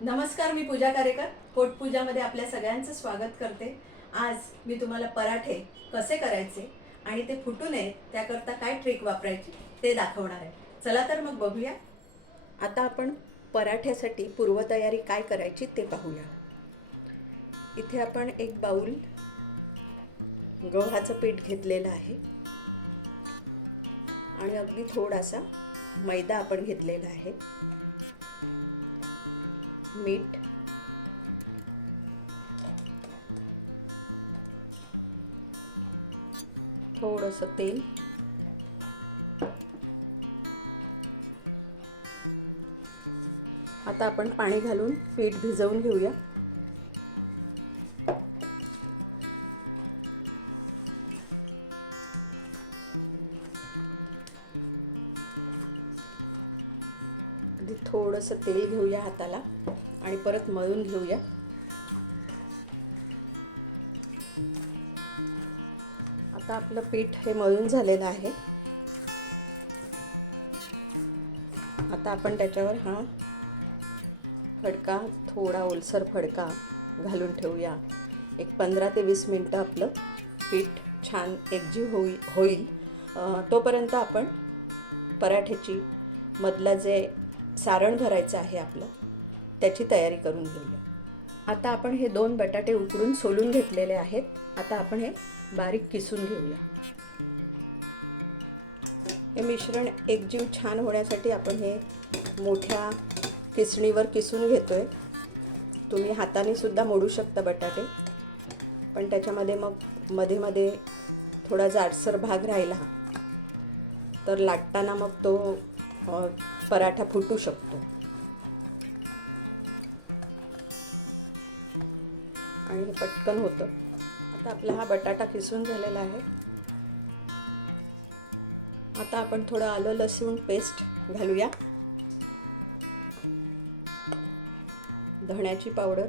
नमस्कार, मी पूजा कारेकर. पोटपूजामध्ये आपल्या सगळ्यांचं स्वागत करते. आज मी तुम्हाला पराठे कसे करायचे आणि ते फुटू नये त्याकरता काय ट्रिक वापरायची ते दाखवणार आहे. चला तर मग बघूया. आता आपण पराठ्यासाठी पूर्वतयारी काय करायची ते पाहूया. इथे आपण एक बाउल गव्हाचं पीठ घेतलेलं आहे आणि अगदी थोडासा मैदा आपण घेतलेला आहे. मीठ, थोडंसं तेल, आता आपण पाणी घालून पीठ भिजवून घेऊया. अगदी थोडंसं तेल घेऊया हाताला आणि परत मळून घेऊया. आता आपलं पीठ हे मळून झालेलं आहे. आता आपण त्याच्यावर हा फडका, थोडा ओलसर फडका घालून ठेवूया. एक 15 ते 20 मिनटं आपलं पीठ छान एकजीव होईल तोपर्यंत आपण पराठ्याची मधलं जे सारण भरायचं आहे आपलं त्याची तयारी करून घेऊया. आता आपण हे 2 बटाटे उकडून सोलून घेतलेले आहेत. आता आपण हे बारीक किसून घेऊया. हे मिश्रण एकजीव छान होण्यासाठी आपण हे मोठ्या किसणीवर किसून घेतोय. तुम्ही हाताने सुद्धा मोडू शकता बटाटे, पण त्याच्यामध्ये मग मध्ये मध्ये थोडा जाडसर भाग राहिला तर लाटताना मग तो पराठा फुटू शकतो. आणि हे पटकन होतं. आता आपला हा बटाटा किसून झालेला आहे. आता आपण थोडं आलं लसूण पेस्ट घालूया. धण्याची पावडर,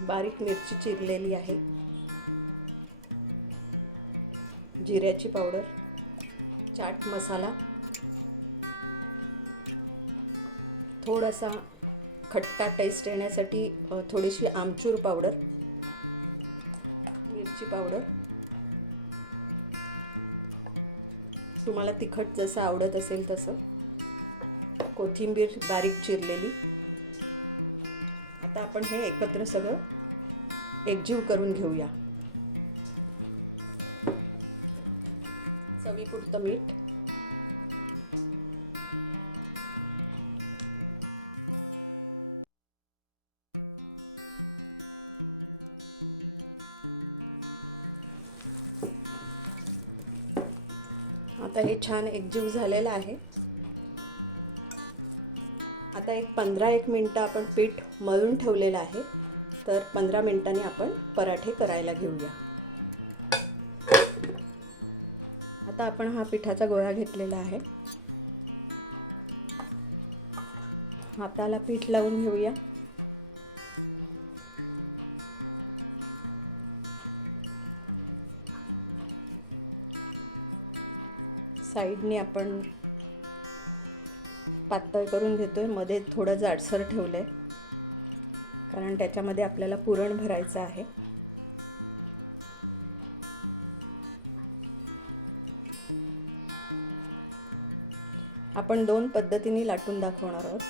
बारीक मिरची चिरलेली आहे, जिऱ्याची पावडर, चाट मसाला, थोडासा खट्टा टेस्ट येण्यासाठी थोडीशी आमचूर पावडर, मिरची पावडर, तुम्हाला तिखट जसं आवडत असेल तसं, कोथिंबीर बारीक चिरलेली. आता आपण हे एकत्र सगळं एकजीव करून घेऊया. चवीपुरतं मीठ, आता हे छान एकजीव झालेलं आहे. आता एक 15 मिनटं आपण पीठ मळून ठेवलेलं आहे, तर 15 मिनिटांनी आपण पराठे करायला घेऊया. आता आपण हा पिठाचा गोळा घेतलेला आहे. हाताला पीठ लावून घेऊया. साईडने आपण पातळ करून घेतोय. मध्ये थोडं जाडसर ठेवलंय कारण त्याच्यामध्ये आपल्याला पुरण भरायचं आहे. आपण 2 पद्धतीने लाटून दाखवणार आहोत.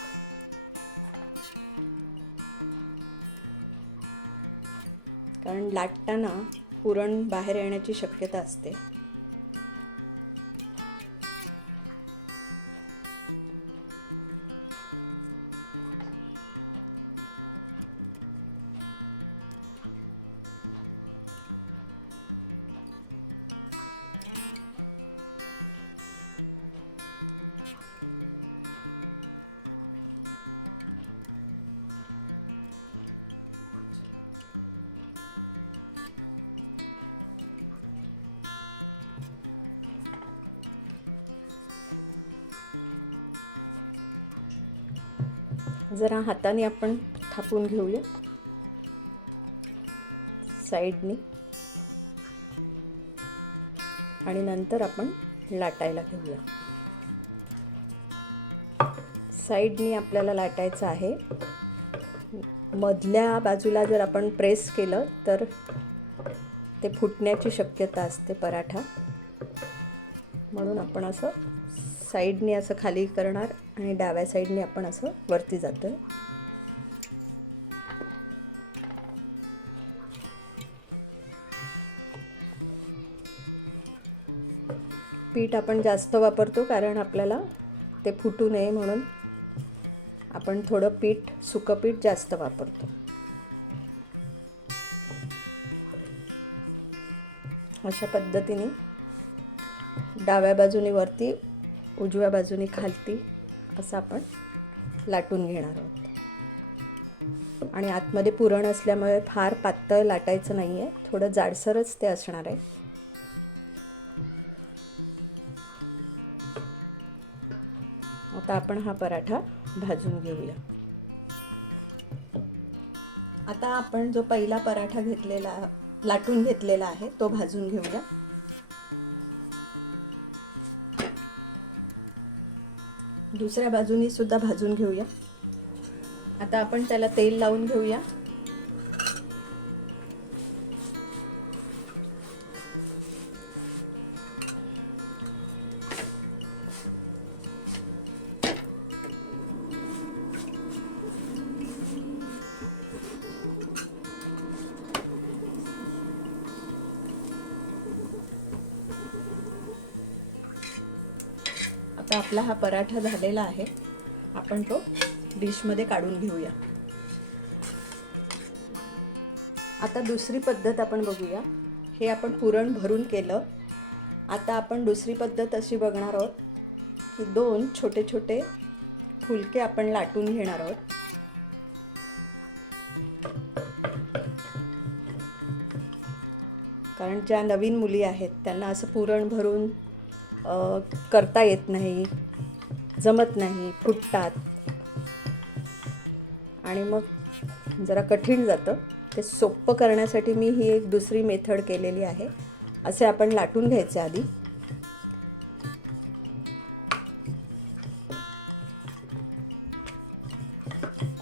कारण लाटताना पुरण बाहेर येण्याची शक्यता असते. जरा हाताने आपण थापून घेऊया साईडनी आणि नंतर आपण लाटायला घेऊया. साईडनी आपल्याला लाटायचं आहे. मधल्या बाजूला जर आपण प्रेस केलं तर ते फुटण्याची शक्यता असते पराठा, म्हणून आपण असं साईडनी असं खाली करणार आणि डाव्या साईडनी आपण असं वरती जातोय. पीठ आपण जास्त वापरतो कारण आपल्याला ते फुटू नये म्हणून आपण थोडं पीठ, सुकं पीठ जास्त वापरतो. अशा पद्धतीने डाव्या बाजूने वरती, उजव्या बाजूने खालती असं आपण लाटून घेणार आहोत. आणि आतमध्ये पुरण असल्यामुळे फार पातळ लाटायचं नाही आहे, थोडं जाडसरच ते असणार आहे. आता आपण हा पराठा भाजून घेऊया. आता आपण जो पहिला पराठा घेतलेला, लाटून घेतलेला आहे तो भाजून घेऊया. दुसऱ्या बाजूनी सुद्धा भाजून घेऊया. आता आपण त्याला तेल लावून घेऊया. आता आपला हा पराठा झालेला आहे. आपण तो डिशमध्ये काढून घेऊया. आता दुसरी पद्धत आपण बघूया. हे आपण पुरण भरून केलं. आता आपण दुसरी पद्धत अशी बघणार आहोत की 2 छोटे छोटे फुलके आपण लाटून घेणार आहोत. कारण ज्या नवीन मुली आहेत त्यांना असं पुरण भरून करता येत नाही, जमत नाही, फुटतात आणि मग जरा कठीण जातं. ते सोपं करण्यासाठी मी ही एक दुसरी मेथड केलेली आहे. असे आपण लाटून घ्यायचे आधी.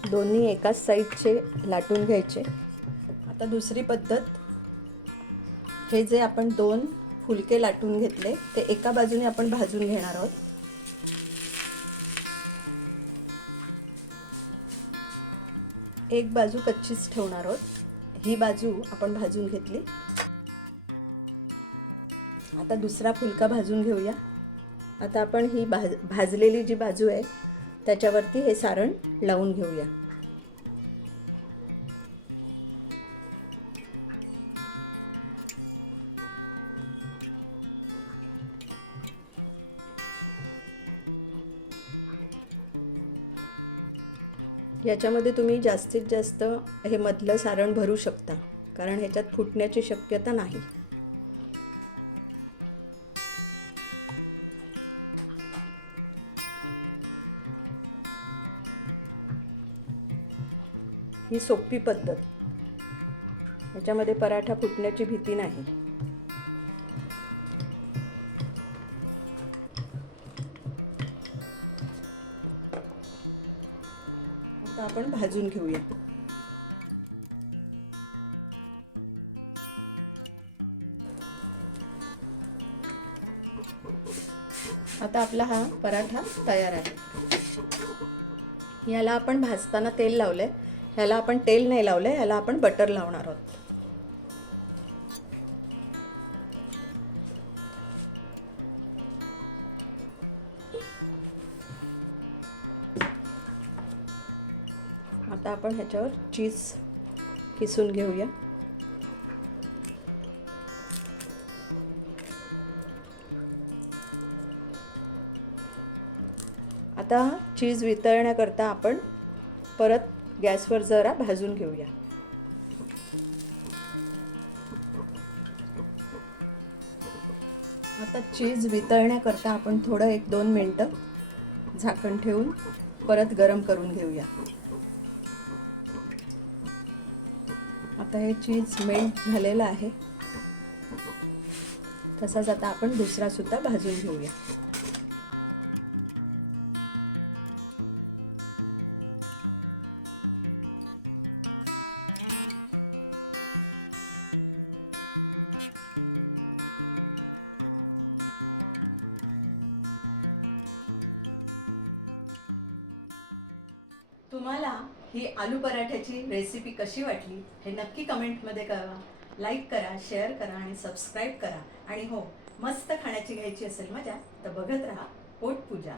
दोन्ही एकाच साईडचे लाटून घ्यायचे. आता दुसरी पद्धत, हे जे आपण 2 फुलके लाटून घेतले ते एका बाजूने आपण भाजून घेणार आहोत. एक बाजू कच्चीच ठेवणार आहोत. ही बाजू आपण भाजून घेतली. आता दुसरा फुलका भाजून घेऊया. आता आपण ही भाजलेली जी बाजू आहे त्याच्यावरती हे सारण लावून घेऊया. याच्यामध्ये तुम्ही जास्तीत जास्त हे मधलं सारण भरू शकता कारण ह्याच्यात फुटण्याची शक्यता नाही. ही सोपी पद्धत. याच्यामध्ये पराठा फुटण्याची भीती नाही. आता आपण भाजून घेऊया. आता आपला हा पराठा तयार आहे. याला आपण भाजताना तेल लावलंय. ह्याला आपण तेल नाही लावलंय, ह्याला आपण बटर लावणार आहोत. आता आपण ह्याच्यावर चीज किसून घेऊया. आता चीज वितळण्याकरता आपण परत गॅसवर जरा भाजून घेऊया. आता चीज वितळण्याकरता आपण थोडं 1-2 मिनिटं झाकण ठेवून परत गरम करून घेऊया. आता हे चीज मेल्ट झालेलं आहे. तसाच आता आपण दुसरा सुद्धा भाजून घेऊया. तुम्हाला ही आलू पराठ्याची रेसिपी कशी वाटली हे नक्की कमेंटमध्ये कळवा. लाईक करा, शेअर करा आणि सबस्क्राईब करा. आणि हो, मस्त खाण्याची घ्यायची असेल मजा तर बघत राहा पोटपूजा.